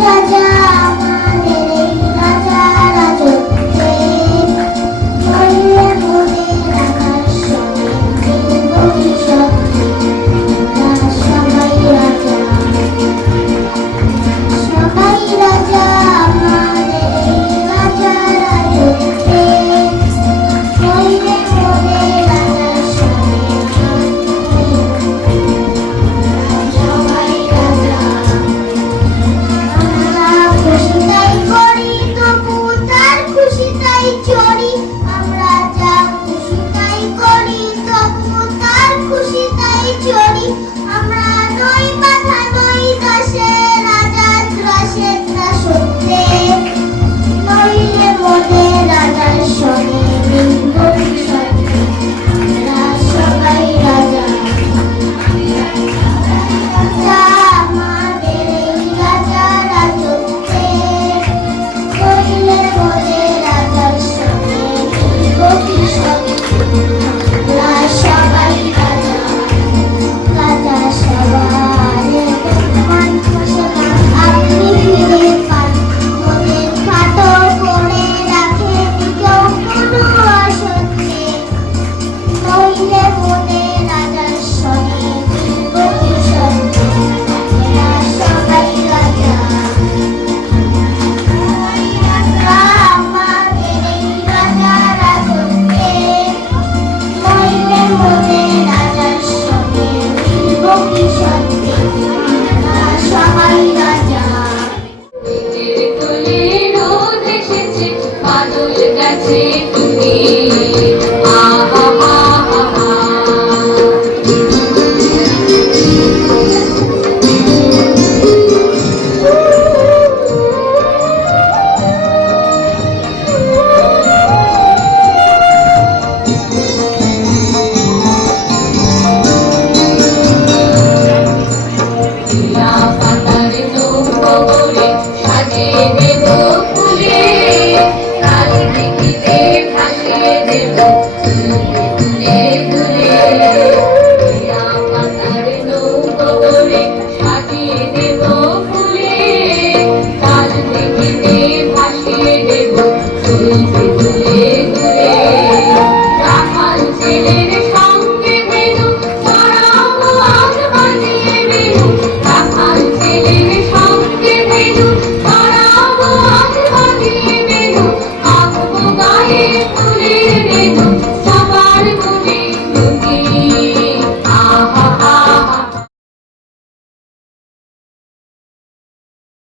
Yeah. more ঘুরে ঘুরে রাখাল ছেলের